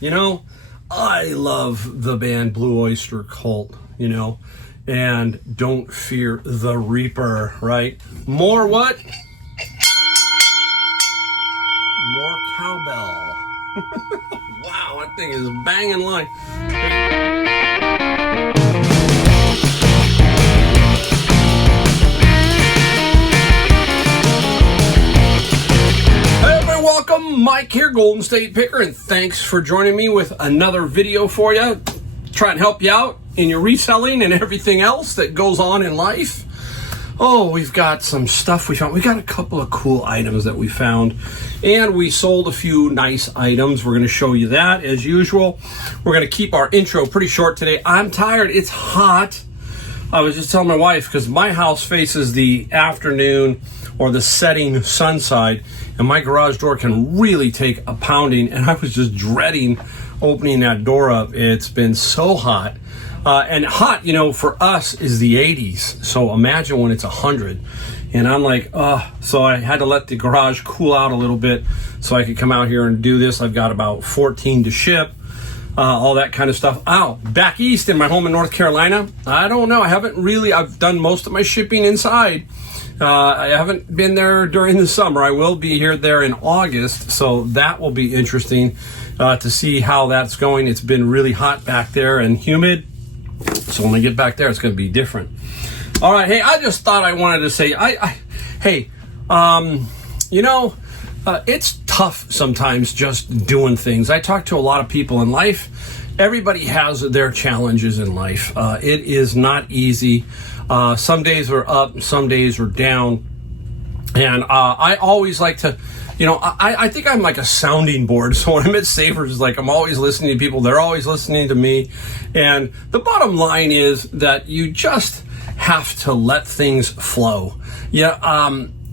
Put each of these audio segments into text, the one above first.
You know, I love the band Blue Oyster Cult, you know, and Don't Fear the Reaper, right? More what? More Cowbell. Wow, that thing is banging line. Welcome, Mike here, Golden State Picker, and thanks for joining me with another video for you. Try and help you out in your reselling and everything else that goes on in life. Oh, we've got some stuff we found. We got a couple of cool items that we found, and we sold a few nice items. We're going to show you that as usual. We're going to keep our intro pretty short today. I'm tired. It's hot. I was just telling my wife, because my house faces the afternoon or the setting sun side, and my garage door can really take a pounding, and I was just dreading opening that door up. It's been so hot. And hot, you know, for us is the 80s. So imagine when it's 100. And I'm like, so I had to let the garage cool out a little bit so I could come out here and do this. I've got about 14 to ship, all that kind of stuff. Back east in my home in North Carolina, I don't know. I've done most of my shipping inside. I haven't been there during the summer. I will be there in August, so that will be interesting to see how that's going. It's been really hot back there and humid, so when I get back there, it's going to be different. All right, hey, I just thought I wanted to say, it's tough sometimes just doing things. I talk to a lot of people in life. Everybody has their challenges in life. It is not easy. Some days are up, some days are down. And I always like to, I think I'm like a sounding board. So when I'm at Savers, it's like I'm always listening to people. They're always listening to me. And the bottom line is that you just have to let things flow.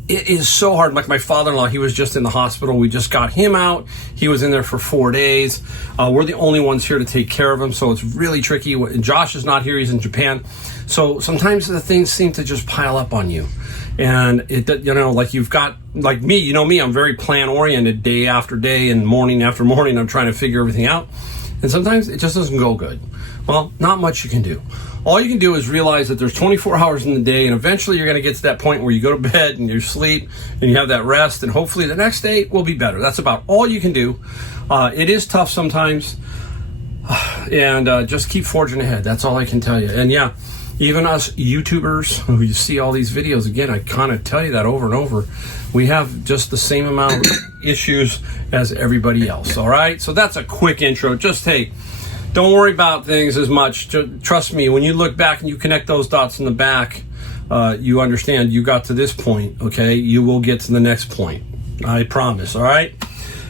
It is so hard. Like my father-in-law, he was just in the hospital. We just got him out. He was in there for 4 days. We're the only ones here to take care of him, so it's really tricky. Josh is not here. He's in Japan. So sometimes the things seem to just pile up on you. And like you've got, like me, I'm very plan-oriented day after day and morning after morning. I'm trying to figure everything out. And sometimes it just doesn't go good. Well, not much you can do. All you can do is realize that there's 24 hours in the day, and eventually you're going to get to that point where you go to bed and you sleep and you have that rest, and hopefully the next day will be better. That's about all you can do. It is tough sometimes, and just keep forging ahead. That's all I can tell you. And yeah, even us YouTubers who you see all these videos, again, I kind of tell you that over and over, we have just the same amount of issues as everybody else. All right, so that's a quick intro. Just, hey, don't worry about things as much. Trust me, when you look back and you connect those dots in the back, you understand you got to this point, okay? You will get to the next point. I promise, all right?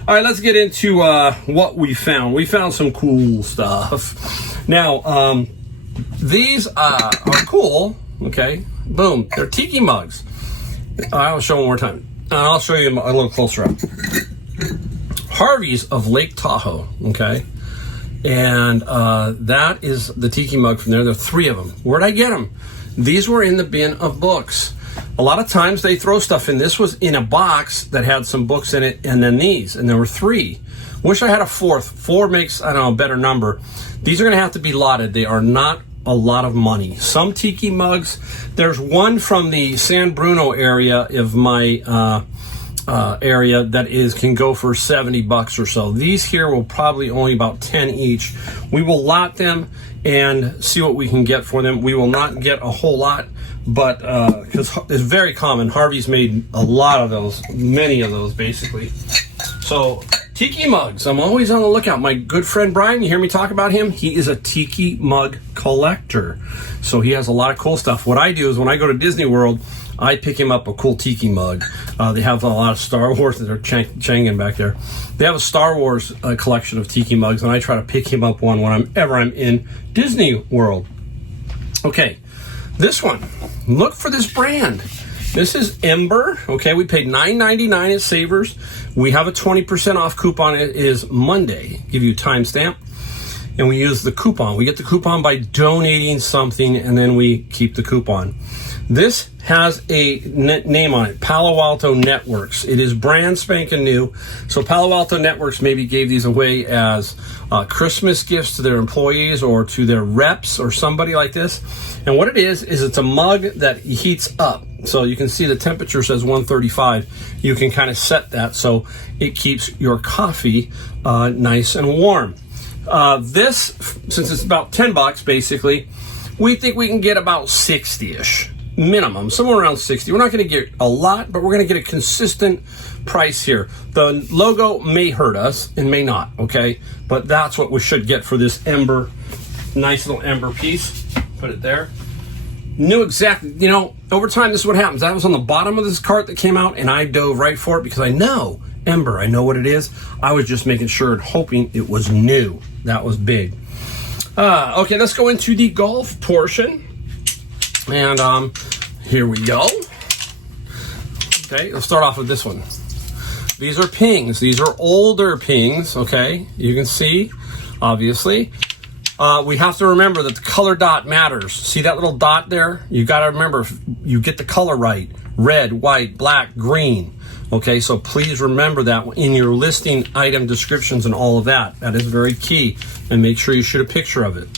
All right, let's get into what we found. We found some cool stuff. Now, these are cool, okay? Boom, they're Tiki Mugs. I'll show them one more time. I'll show you a little closer up. Harvey's of Lake Tahoe, okay? And that is the Tiki Mug from there. There are 3 of them. Where'd I get them? These were in the bin of books. A lot of times they throw stuff in. This was in a box that had some books in it, and then these. And there were 3. Wish I had a 4th. 4 makes, a better number. These are going to have to be lotted. They are not a lot of money. Some Tiki Mugs. There's one from the San Bruno area of my area that can go for $70 or so. These here will probably only about 10 each. We will lot them and see what we can get for them. We will not get a whole lot, but because it's very common. Harvey's made a lot of those, many of those basically. So Tiki Mugs, I'm always on the lookout. My good friend Brian, you hear me talk about him? He is a Tiki Mug collector. So he has a lot of cool stuff. What I do is when I go to Disney World, I pick him up a cool Tiki Mug. They have a lot of Star Wars. They're changing back there. They have a Star Wars collection of Tiki Mugs, and I try to pick him up one whenever I'm in Disney World. Okay, this one. Look for this brand. This is Ember. Okay, we paid $9.99 at Savers. We have a 20% off coupon. It is Monday. Give you a timestamp. and we use the coupon. We get the coupon by donating something, and then we keep the coupon. This has a name on it, Palo Alto Networks. It is brand spanking new. So Palo Alto Networks maybe gave these away as Christmas gifts to their employees or to their reps or somebody like this. And what it is it's a mug that heats up. So you can see the temperature says 135. You can kind of set that so it keeps your coffee nice and warm. This, since it's about $10 basically, we think we can get about 60-ish. Minimum, somewhere around 60. We're not going to get a lot, but we're going to get a consistent price here. The logo may hurt us and may not, okay? But that's what we should get for this Ember, nice little Ember piece. Put it there. Knew exactly, you know, over time, this is what happens. That was on the bottom of this cart that came out, and I dove right for it because I know Ember. I know what it is. I was just making sure and hoping it was new. That was big. Okay, let's go into the golf portion. And here we go. Okay, let's start off with this one. These are pings. These are older pings, okay? You can see, obviously. We have to remember that the color dot matters. See that little dot there? You got to remember, you get the color right. Red, white, black, green. Okay, so please remember that in your listing item descriptions and all of that. That is very key. And make sure you shoot a picture of it.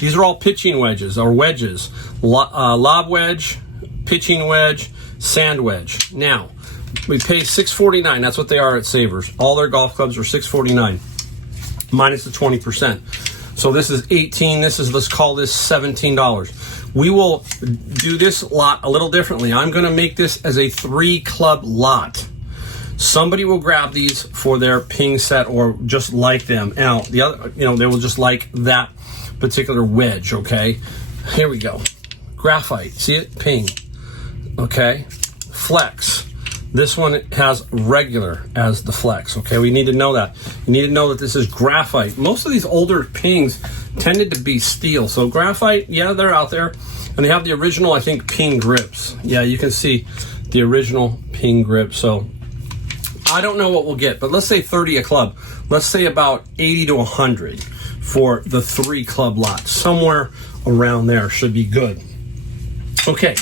These are all pitching wedges or wedges. Lob wedge, pitching wedge, sand wedge. Now, we pay $6.49. That's what they are at Savers. All their golf clubs are $6.49 minus the 20%. So this is $18. This is, let's call this $17. We will do this lot a little differently. I'm going to make this as a 3-club lot. Somebody will grab these for their ping set or just like them. Now, the other, you know, they will just like that particular wedge, okay? Here we go. Graphite, see it? Ping. Okay. Flex. This one has regular as the flex, okay? We need to know that. You need to know that this is graphite. Most of these older pings tended to be steel. So graphite, yeah, they're out there. And they have the original, I think, ping grips. Yeah, you can see the original ping grip. So I don't know what we'll get, but let's say 30 a club. Let's say about 80 to 100 for the 3-club lot. Somewhere around there should be good. Okay,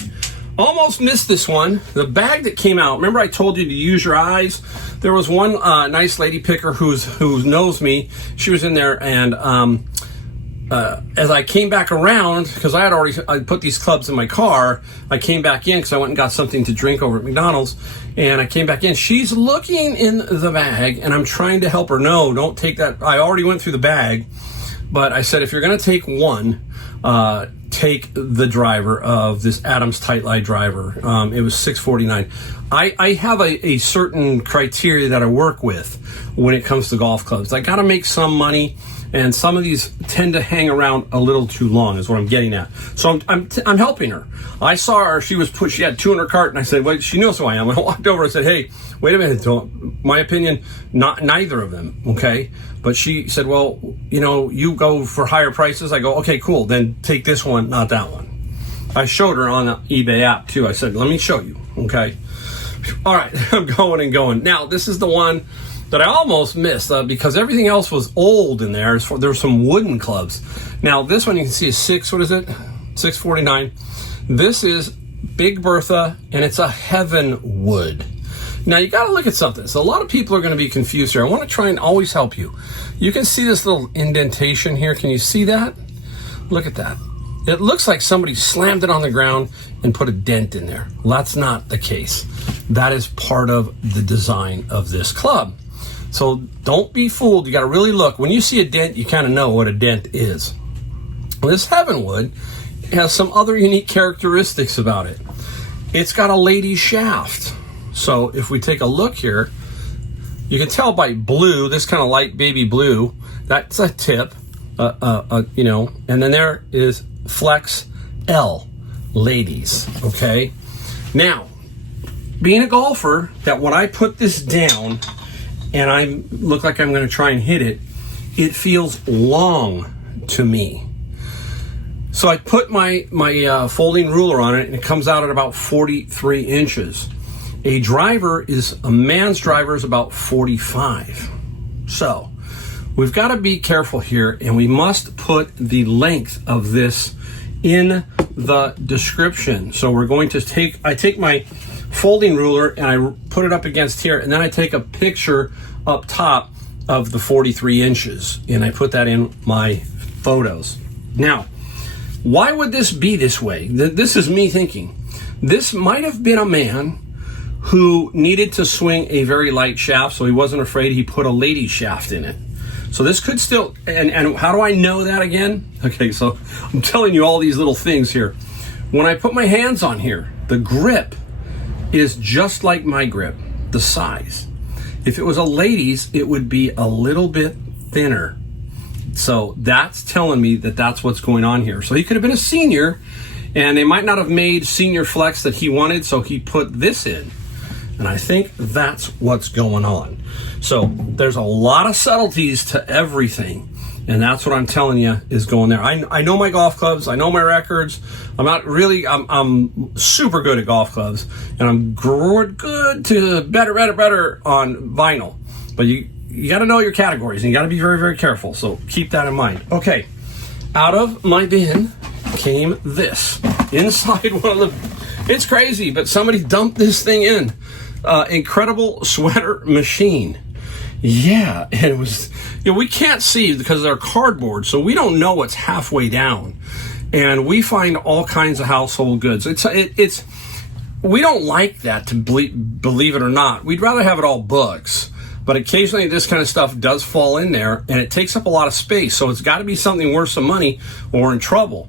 almost missed this one. The bag that came out, remember I told you to use your eyes? There was one nice lady picker who knows me. She was in there, and as I came back around, because I put these clubs in my car, I came back in because I went and got something to drink over at McDonald's, and I came back in. She's looking in the bag, and I'm trying to help her. No, don't take that. I already went through the bag, but I said, if you're going to take one, take the driver of this Adams Tight Light driver. It was $6.49. I have a certain criteria that I work with when it comes to golf clubs. I got to make some money, and some of these tend to hang around a little too long, is what I'm getting at. So I'm helping her. I saw her. She had 2 in her cart, and I said, well, she knows who I am. I walked over. I said, hey, wait a minute. My opinion, neither of them. Okay. But she said, well, you know, you go for higher prices. I go, okay, cool. Then take this one, not that one. I showed her on the eBay app too. I said, let me show you. Okay. All right. I'm going and going. Now, this is the one that I almost missed because everything else was old in there. There were some wooden clubs. Now, this one you can see is $6.49. This is Big Bertha, and it's a heaven wood. Now, you got to look at something. So a lot of people are going to be confused here. I want to try and always help you. You can see this little indentation here. Can you see that? Look at that. It looks like somebody slammed it on the ground and put a dent in there. Well, that's not the case. That is part of the design of this club. So don't be fooled. You got to really look. When you see a dent, you kind of know what a dent is. Well, this Heavenwood has some other unique characteristics about it. It's got a lady shaft. So if we take a look here, you can tell by blue, this kind of light baby blue, that's a tip, you know, and then there is Flex L, ladies, okay? Now, being a golfer, that when I put this down and I look like I'm going to try and hit it, it feels long to me. So I put my folding ruler on it, and it comes out at about 43 inches. A man's driver is about 45. So we've got to be careful here, and we must put the length of this in the description. So we're going to I take my folding ruler and I put it up against here, and then I take a picture up top of the 43 inches, and I put that in my photos. Now, why would this be this way? This is me thinking. This might have been a man who needed to swing a very light shaft, so he wasn't afraid. He put a lady shaft in it. So this could still, and how do I know that again? Okay, so I'm telling you all these little things here. When I put my hands on here, the grip is just like my grip, the size. If it was a lady's, it would be a little bit thinner. So that's telling me that that's what's going on here. So he could have been a senior, and they might not have made senior flex that he wanted, so he put this in. And I think that's what's going on. So there's a lot of subtleties to everything, and that's what I'm telling you is going there. I know my golf clubs, I know my records. I'm super good at golf clubs, and I'm good to better on vinyl. But you got to know your categories, and you got to be very, very careful. So keep that in mind. Okay, out of my bin came this. Inside one of the, it's crazy, but somebody dumped this thing in. Incredible sweater machine. Yeah, and it was, we can't see because they're cardboard, so we don't know what's halfway down. And we find all kinds of household goods. It's we don't like that, to believe it or not. We'd rather have it all books. But occasionally this kind of stuff does fall in there, and it takes up a lot of space. So it's got to be something worth some money or we're in trouble.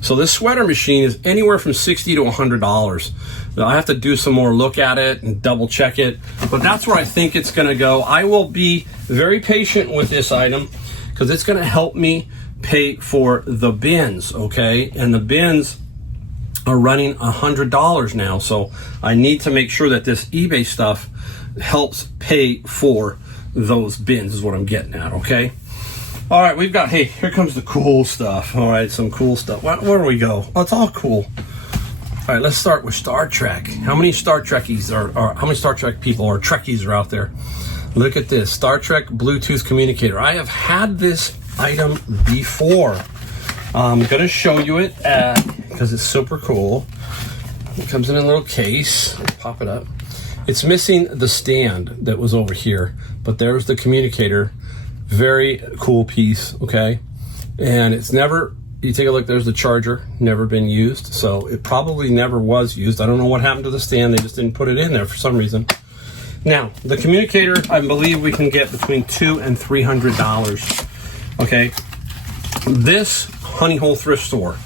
So this sweater machine is anywhere from $60 to $100. Now, I have to do some more look at it and double check it, but that's where I think it's going to go. I will be very patient with this item because it's going to help me pay for the bins, okay? And the bins are running $100 now, so I need to make sure that this eBay stuff helps pay for those bins is what I'm getting at, okay? All right, we've got, hey, here comes the cool stuff. All right, some cool stuff. Where do we go? Oh, it's all cool. All right, let's start with Star Trek. How many Star Trekkies how many Star Trek people or Trekkies are out there? Look at this, Star Trek Bluetooth communicator. I have had this item before. I'm gonna show you it because it's super cool. It comes in a little case. Let's pop it up. It's missing the stand that was over here, but there's the communicator. Very cool piece, okay? And it's never, you take a look, there's the charger, never been used, so it probably never was used. I don't know what happened to the stand, they just didn't put it in there for some reason. Now, the communicator, I believe we can get between $200 and $300, okay? This Honey Hole thrift store.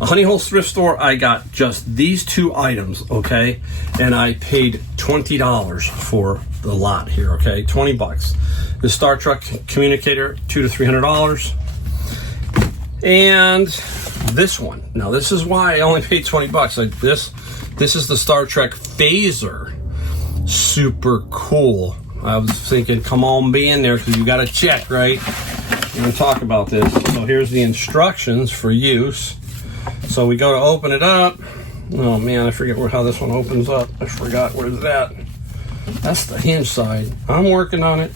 A Honey Hole thrift store, I got just these two items, okay? And I paid $20 for the lot here, okay? 20 bucks. The Star Trek communicator, $200 to $300. And this one. Now, this is why I only paid 20 bucks. This is the Star Trek phaser. Super cool. I was thinking, come on, be in there because you got to check, right? We're going to talk about this. So here's the instructions for use. So we go to open it up. Oh man, I forget how this one opens up. I forgot, where's that? That's the hinge side. I'm working on it.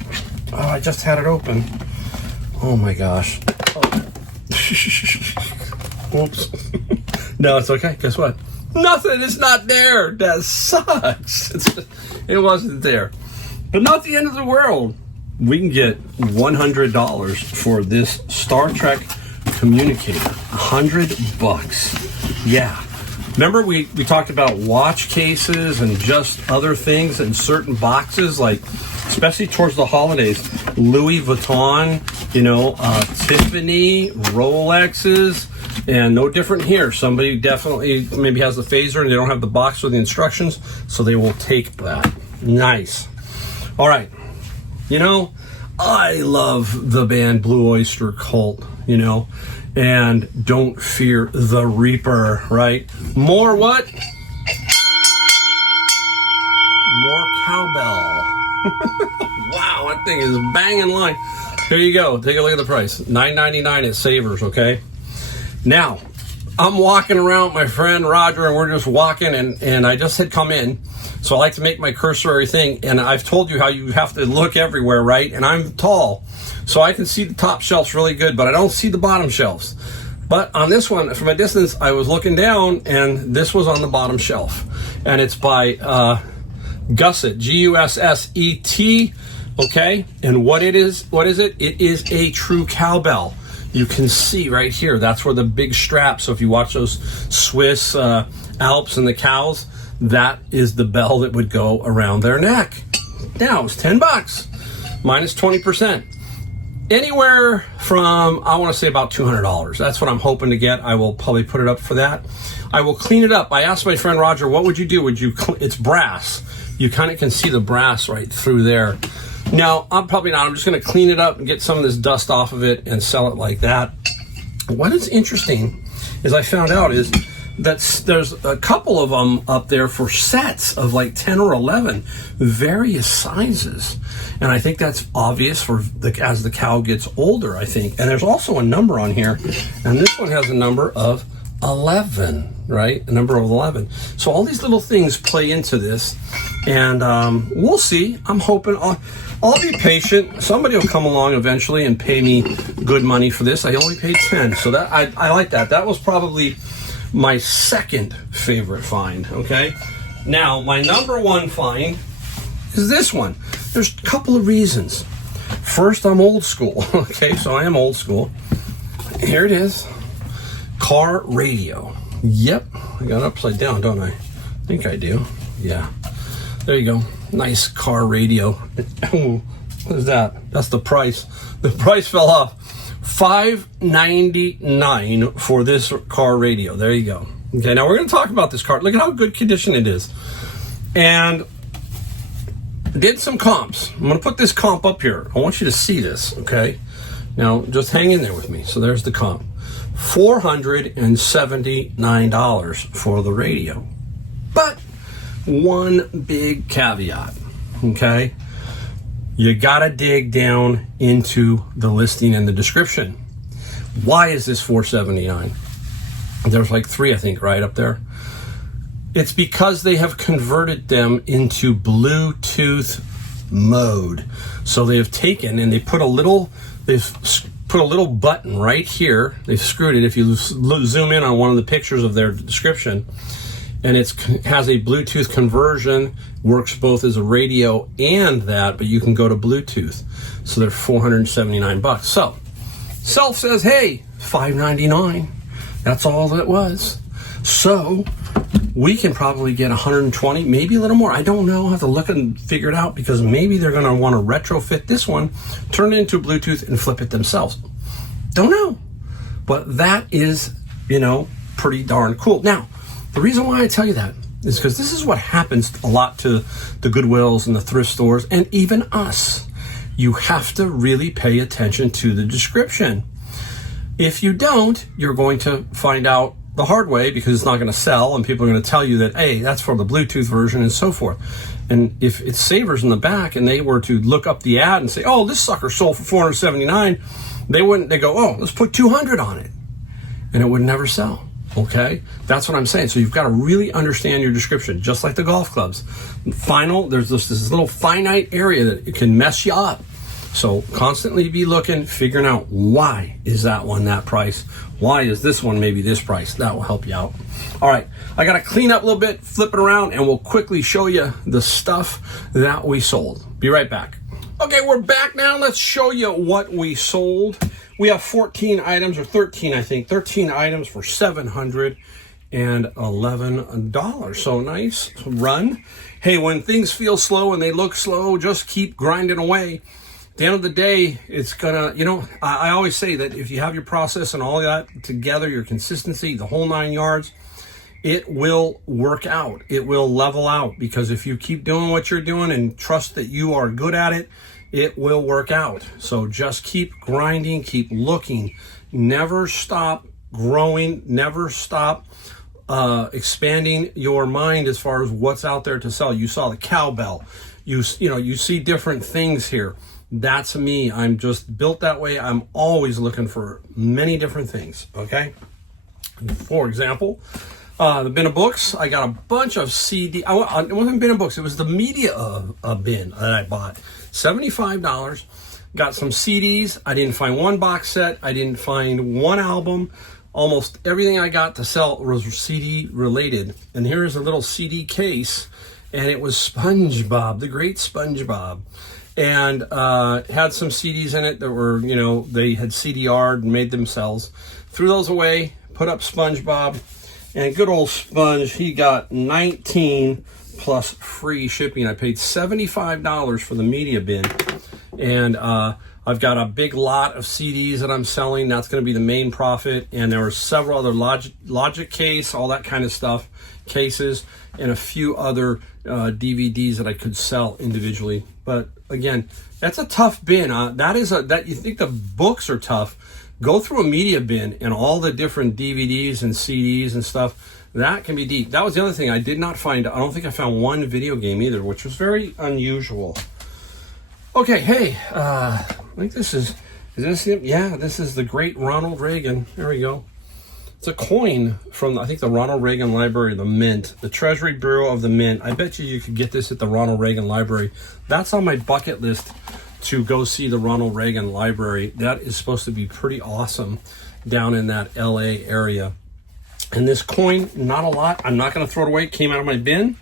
Oh, I just had it open. Oh my gosh. Oh. Oops. No, it's okay. Guess what? Nothing. It's not there. That sucks. It wasn't there. But not the end of the world. We can get $100 for this Star Trek communicator. $100. Yeah. Remember we talked about watch cases and just other things in certain boxes, like especially towards the holidays, Louis Vuitton, Tiffany, Rolexes, and no different here. Somebody definitely maybe has the phaser and they don't have the box with the instructions, so they will take that. Nice. All right. I love the band Blue Oyster Cult, and Don't Fear the Reaper, right? More what? More Cowbell. Wow, that thing is banging line. Here you go. Take a look at the price. $9.99 at Savers, okay? Now, I'm walking around with my friend Roger, and we're just walking, and I just had come in. So I like to make my cursory thing, and I've told you how you have to look everywhere, right? And I'm tall. So I can see the top shelves really good, but I don't see the bottom shelves. But on this one, from a distance, I was looking down, and this was on the bottom shelf. And it's by Gusset, Gusset. Okay, and what is it? It is a true cowbell. You can see right here, that's where the big strap, so if you watch those Swiss Alps and the cows, that is the bell that would go around their neck. Now, it's $10, minus 20%. Anywhere from, I want to say about $200. That's what I'm hoping to get. I will probably put it up for that. I will clean it up. I asked my friend Roger, what would you do? It's brass. You kind of can see the brass right through there. No, I'm probably not. I'm just going to clean it up and get some of this dust off of it and sell it like that. What is interesting is I found out is that there's a couple of them up there for sets of like 10 or 11 various sizes. And I think that's obvious for as the cow gets older, I think. And there's also a number on here. And this one has a number of 11, right? A number of 11. So all these little things play into this. And we'll see. I'm hoping I'll be patient. Somebody will come along eventually and pay me good money for this. I only paid 10. So that I like that. That was probably my second favorite find, okay? Now, my number one find is this one. There's a couple of reasons. First, I'm old school, okay? So I am old school. Here it is. Car radio. Yep, I got it upside down, don't I? I think I do. Yeah. There you go. Nice car radio. Oh, what is that? That's the price. The price fell off. $5.99 for this car radio. There you go. Okay, now we're going to talk about this car. Look at how good condition it is. And did some comps. I'm going to put this comp up here. I want you to see this, okay? Now, just hang in there with me. So there's the comp. $479 for the radio. But one big caveat, okay? You gotta dig down into the listing and the description. Why is this $479? There's like 3, I think, right up there. It's because they have converted them into Bluetooth mode. So they have taken and they've put a little button right here. They've screwed it. If you zoom in on one of the pictures of their description, and it has a Bluetooth conversion, works both as a radio and that, but you can go to Bluetooth. So they're $479. So Self says, hey, $5.99. That's all that was. So we can probably get 120, maybe a little more. I don't know. I'll have to look and figure it out, because maybe they're going to want to retrofit this one, turn it into Bluetooth, and flip it themselves. Don't know. But that is, pretty darn cool. Now, the reason why I tell you that is because this is what happens a lot to the Goodwills and the thrift stores and even us. You have to really pay attention to the description. If you don't, you're going to find out the hard way, because it's not going to sell, and people are going to tell you that, hey, that's for the Bluetooth version and so forth. And if it's Savers in the back and they were to look up the ad and say, oh, this sucker sold for $479, they go, oh, let's put 200 on it. And it would never sell. Okay, that's what I'm saying. So you've got to really understand your description, just like the golf clubs. There's this little finite area that it can mess you up. So constantly be looking, figuring out, why is that one that price? Why is this one maybe this price? That will help you out. All right, I got to clean up a little bit, flip it around, and we'll quickly show you the stuff that we sold. Be right back. Okay, we're back now. Let's show you what we sold. We have 14 items, or 13, I think. 13 items for $711. So nice run. Hey, when things feel slow and they look slow, just keep grinding away. At the end of the day, it's gonna, I always say that if you have your process and all that together, your consistency, the whole 9 yards, it will work out. It will level out, because if you keep doing what you're doing and trust that you are good at it, it will work out. So just keep grinding, keep looking, never stop growing, never stop expanding your mind as far as what's out there to sell. You saw the cowbell. You see different things here. That's me. I'm just built that way. I'm always looking for many different things, okay? For example, the bin of books, I got a bunch of CD. It wasn't bin of books. It was the media bin that I bought. $75. Got some CDs. I didn't find one box set. I didn't find one album. Almost everything I got to sell was CD related. And here's a little CD case, and it was SpongeBob, the great SpongeBob. And had some CDs in it that were, you know, they had CDR'd and made themselves. Threw those away, put up SpongeBob, and good old Sponge, he got 19 plus free shipping. I paid $75 for the media bin. And I've got a big lot of CDs that I'm selling. That's going to be the main profit. And there were several other Logic case, all that kind of stuff, cases, and a few other DVDs that I could sell individually. But again, that's a tough bin. That you think the books are tough. Go through a media bin and all the different DVDs and CDs and stuff. That can be deep. That was the other thing. I did not find, I don't think I found one video game either, which was very unusual. Okay, hey, I think this is this him? Yeah, this is the great Ronald Reagan. There we go. It's a coin from, I think, the Ronald Reagan Library, the Mint, the Treasury Bureau of the Mint. I bet you could get this at the Ronald Reagan Library. That's on my bucket list to go see the Ronald Reagan Library. That is supposed to be pretty awesome down in that LA area. And this coin, not a lot. I'm not going to throw it away. It came out of my bin.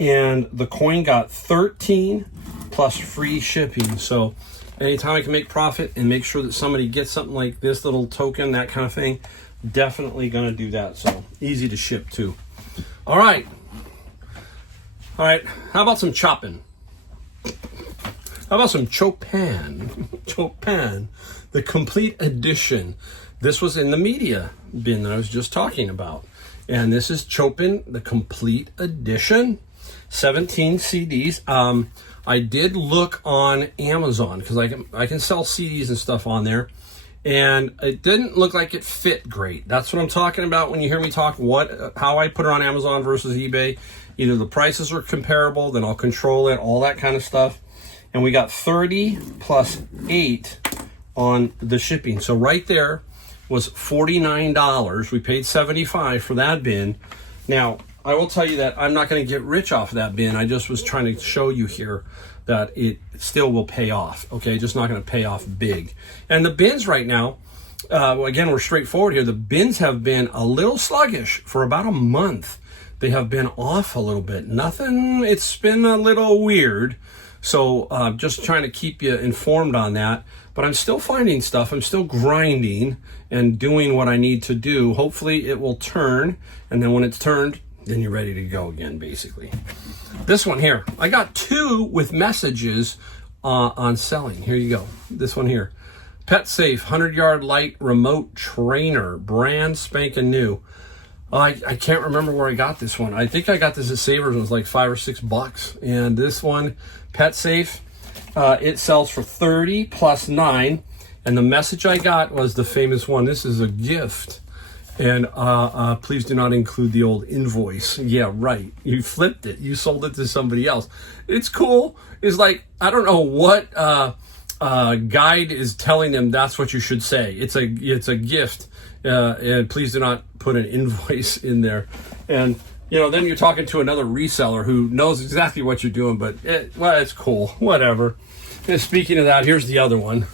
And the coin got 13 plus free shipping. So anytime I can make profit and make sure that somebody gets something like this little token, that kind of thing, definitely going to do that. So easy to ship too. All right. How about some Chopan? How about some Chopan? Chopan, the complete edition. This was in the media bin that I was just talking about. And this is Chopan, the complete edition. 17 CDs. I did look on Amazon because I can sell CDs and stuff on there, and it didn't look like it fit great. That's what I'm talking about when you hear me talk how I put it on Amazon versus eBay. Either the prices are comparable, then I'll control it, all that kind of stuff. And we got 30 plus 8 on the shipping. So right there was $49. We paid $75 for that bin. Now, I will tell you that I'm not going to get rich off of that bin. I just was trying to show you here that it still will pay off. Okay, just not going to pay off big. And the bins right now, again, we're straightforward here. The bins have been a little sluggish for about a month. They have been off a little bit. Nothing, it's been a little weird. So just trying to keep you informed on that. But I'm still finding stuff. I'm still grinding and doing what I need to do. Hopefully it will turn. And then when it's turned, then you're ready to go again, basically. This one here, I got 2 with messages on selling. Here you go. This one here. PetSafe 100-yard light remote trainer, brand spanking new. I can't remember where I got this one. I think I got this at Savers. It was like $5 or $6. And this one, PetSafe, it sells for 30 plus 9. And the message I got was the famous one. This is a gift. And please do not include the old invoice. Yeah, right. You flipped it. You sold it to somebody else. It's cool. It's like, I don't know what guide is telling them that's what you should say. It's a gift. And please do not put an invoice in there. And, you know, then you're talking to another reseller who knows exactly what you're doing. But, it's cool. Whatever. And speaking of that, here's the other one.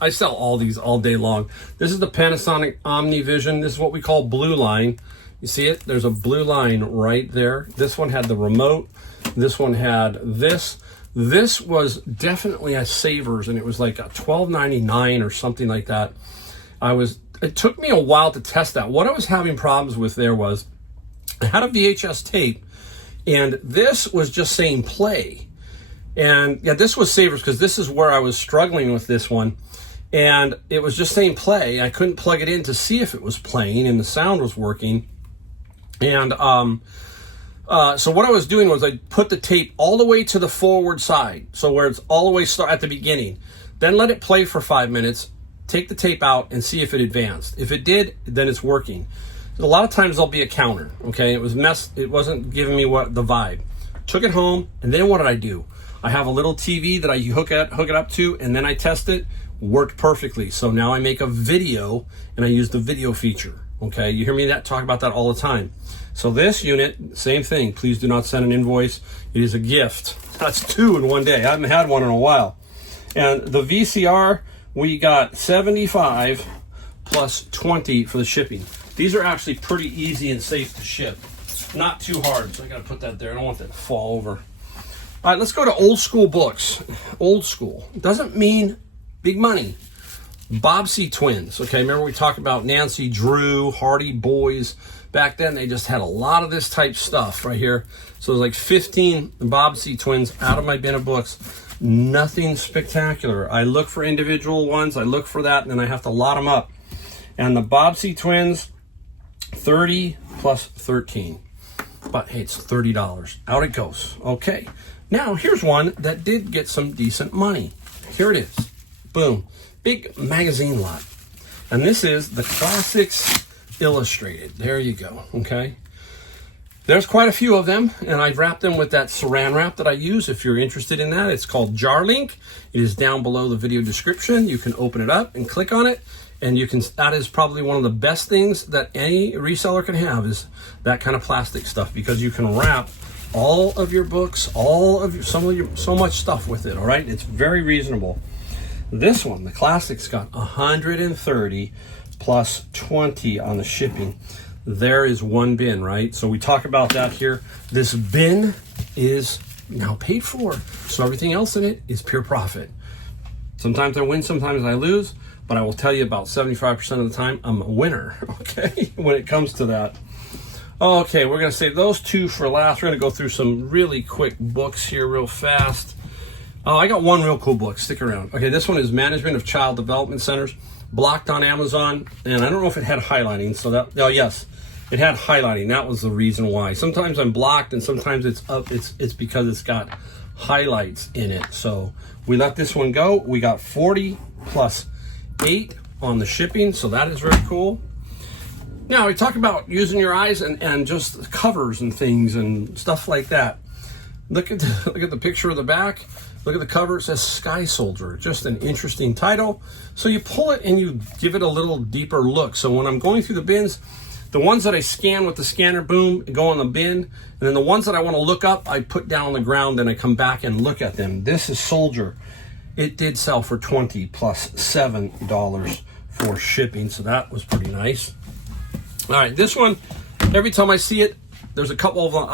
I sell all these all day long. This is the Panasonic OmniVision. This is what we call blue line. You see it? There's a blue line right there. This one had the remote. This one had this. This was definitely a Savers, and it was like a $12.99 or something like that. It took me a while to test that. What I was having problems with there was I had a VHS tape, and this was just saying play. And yeah, this was Savers because this is where I was struggling with this one. And it was just saying play. I couldn't plug it in to see if it was playing and the sound was working. And so what I was doing was I put the tape all the way to the forward side. So where it's all the way at the beginning. Then let it play for 5 minutes. Take the tape out and see if it advanced. If it did, then it's working. A lot of times there'll be a counter. Okay, it wasn't giving me the vibe. Took it home, and then what did I do? I have a little TV that I hook it up to, and then I test it. Worked perfectly. So now I make a video and I use the video feature. Okay, you hear me talk about that all the time. So this unit, same thing. Please do not send an invoice. It is a gift. That's 2 in one day. I haven't had one in a while. And the VCR, we got 75 plus 20 for the shipping. These are actually pretty easy and safe to ship. Not too hard, so I gotta put that there. I don't want that to fall over. All right, let's go to old school books. Old school. Doesn't mean big money. Bobbsey twins. Okay, remember we talked about Nancy Drew, Hardy Boys. Back then, they just had a lot of this type stuff right here. So there's like 15 Bobbsey twins out of my bin of books. Nothing spectacular. I look for individual ones. I look for that, and then I have to lot them up. And the Bobbsey twins, 30 plus 13. But hey, it's $30. Out it goes. Okay. Now, here's one that did get some decent money. Here it is. Boom. Big magazine lot. And this is the Classics Illustrated. There you go. Okay. There's quite a few of them, and I've wrapped them with that saran wrap that I use. If you're interested in that, it's called Jar Link. It is down below the video description. You can open it up and click on it, and you can. That is probably one of the best things that any reseller can have, is that kind of plastic stuff, because you can wrap all of your books, so much stuff with it. All right, it's very reasonable. This one, the Classics, got 130 plus 20 on the shipping. There is one bin, right? So we talk about that here. This bin is now paid for, so everything else in it is pure profit. Sometimes I win, sometimes I lose, but I will tell you about 75% of the time I'm a winner, okay, when it comes to that. Okay, we're going to save those two for last. We're going to go through some really quick books here real fast. Oh, I got one real cool book. Stick around. Okay, this one is Management of Child Development Centers, blocked on Amazon, and I don't know if it had highlighting, so that, oh yes, it had highlighting. That was the reason why. Sometimes I'm blocked, and sometimes it's up. It's because it's got highlights in it. So we let this one go. We got 40 plus 8 on the shipping, so that is very cool. Now, we talk about using your eyes and just covers and things and stuff like that. Look at the picture of the back. Look at the cover. It says Sky Soldier. Just an interesting title. So you pull it and you give it a little deeper look. So when I'm going through the bins, the ones that I scan with the scanner, boom, go on the bin. And then the ones that I want to look up, I put down on the ground and I come back and look at them. This is Soldier. It did sell for $20 plus $7 for shipping. So that was pretty nice. All right, this one, every time I see it, there's a couple of them.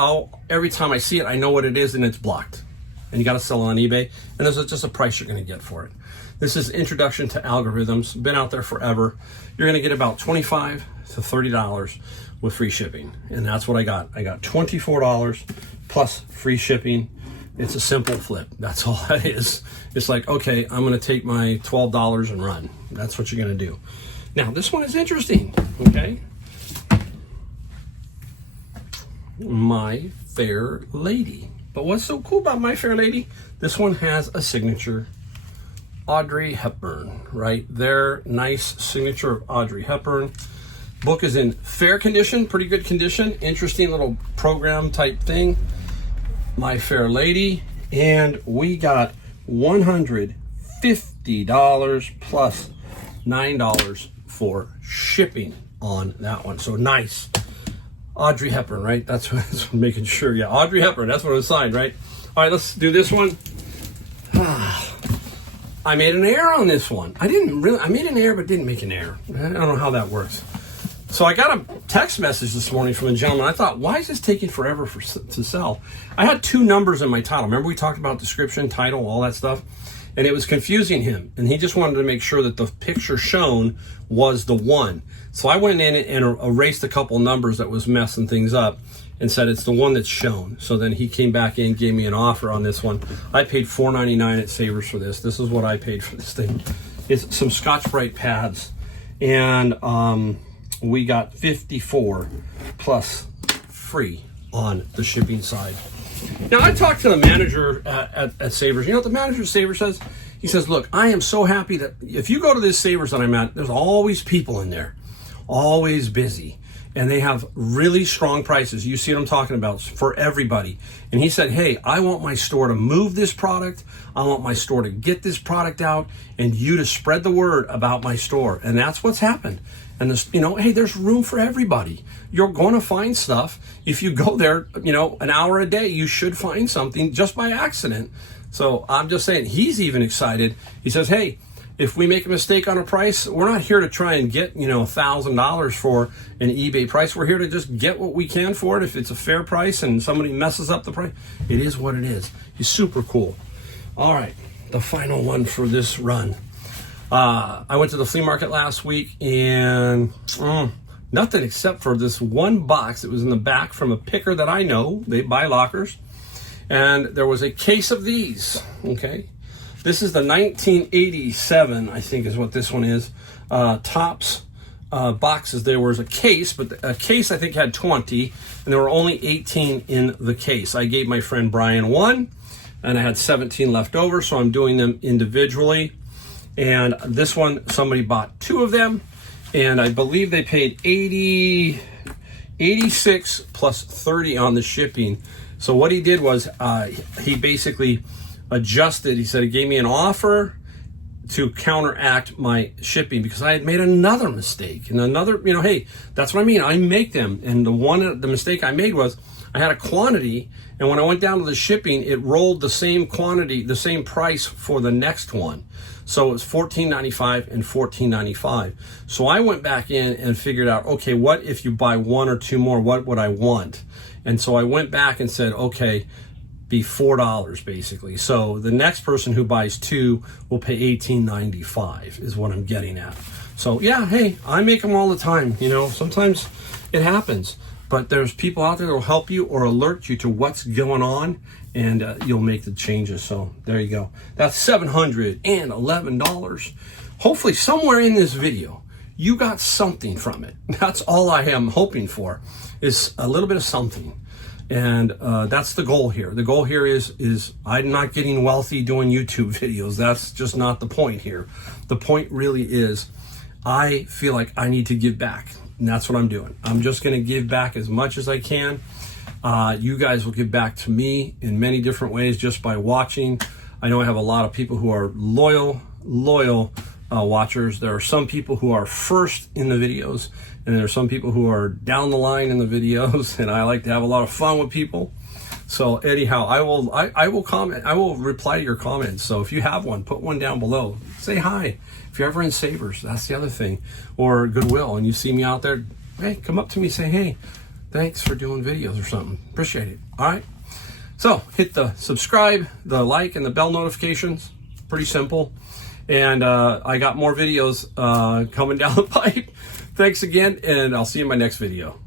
Every time I see it, I know what it is, and it's blocked. And you got to sell it on eBay, and there's just a price you're going to get for it. This is Introduction to Algorithms. Been out there forever. You're going to get about $25 to $30 with free shipping, and that's what I got. I got $24 plus free shipping. It's a simple flip. That's all that is. It's like, okay, I'm going to take my $12 and run. That's what you're going to do. Now, this one is interesting, okay? My Fair Lady. But what's so cool about My Fair Lady? This one has a signature, Audrey Hepburn, right there. Nice signature of Audrey Hepburn. Book is in fair condition, pretty good condition. Interesting little program type thing. My Fair Lady. And we got $150 plus $9 for shipping on that one. So nice. Audrey Hepburn, right? That's what I'm making sure. Yeah, Audrey Hepburn. That's what it was signed, right? All right, let's do this one. I made an error on this one. I made an error, but didn't make an error. I don't know how that works. So I got a text message this morning from a gentleman. I thought, why is this taking forever to sell? I had 2 numbers in my title. Remember we talked about description, title, all that stuff? And it was confusing him. And he just wanted to make sure that the picture shown was the one. So I went in and erased a couple numbers that was messing things up and said it's the one that's shown. So then he came back in and gave me an offer on this one. I paid $4.99 at Savers for this. This is what I paid for this thing. It's some Scotch-Brite pads. And we got 54 plus free on the shipping side. Now, I talked to the manager at Savers. You know what the manager at Savers says? He says, look, I am so happy that if you go to this Savers that I'm at, there's always people in there, always busy. and they have really strong prices. You see what I'm talking about, for everybody. And he said, hey, I want my store to move this product. I want my store to get this product out, and you to spread the word about my store. And that's what's happened. And this, hey, there's room for everybody. You're going to find stuff. If you go there, an hour a day, you should find something just by accident. So I'm just saying, he's even excited. He says, hey, if we make a mistake on a price, we're not here to try and get, $1,000 for an eBay price. We're here to just get what we can for it. If it's a fair price and somebody messes up the price, it is what it is. He's super cool. All right, the final one for this run. I went to the flea market last week, and nothing except for this one box that was in the back from a picker that I know. They buy lockers. And there was a case of these, okay? This is the 1987, I think is what this one is, Tops boxes. There was a case, but a case I think had 20, and there were only 18 in the case. I gave my friend Brian one, and I had 17 left over, so I'm doing them individually. And this one, somebody bought 2 of them, and I believe they paid 86 plus 30 on the shipping. So what he did was he basically adjusted. He said he gave me an offer to counteract my shipping because I had made another mistake. And another, hey, that's what I mean. I make them. And the mistake I made was I had a quantity, and when I went down to the shipping, it rolled the same quantity, the same price for the next one. So it was $14.95 and $14.95. So I went back in and figured out, okay, what if you buy 1 or 2 more? What would I want? And so I went back and said, okay, be $4 basically. So the next person who buys 2 will pay $18.95 is what I'm getting at. So yeah, hey, I make them all the time. Sometimes it happens, but there's people out there that will help you or alert you to what's going on, and you'll make the changes. So there you go. That's $711. Hopefully somewhere in this video, you got something from it. That's all I am hoping for, is a little bit of something. And that's the goal here. The goal here is I'm not getting wealthy doing YouTube videos. That's just not the point here. The point really is I feel like I need to give back. And that's what I'm doing. I'm just going to give back as much as I can. You guys will give back to me in many different ways just by watching. I know I have a lot of people who are loyal watchers. There are some people who are first in the videos, and there are some people who are down the line in the videos, and I like to have a lot of fun with people. So anyhow, I will comment. I will reply to your comments. So if you have one, put one down below. Say hi. If you're ever in Savers, that's the other thing, or Goodwill, and you see me out there, hey, come up to me, say, hey, thanks for doing videos or something. Appreciate it. All right. So hit the subscribe, the like, and the bell notifications. Pretty simple. And I got more videos coming down the pipe. Thanks again, and I'll see you in my next video.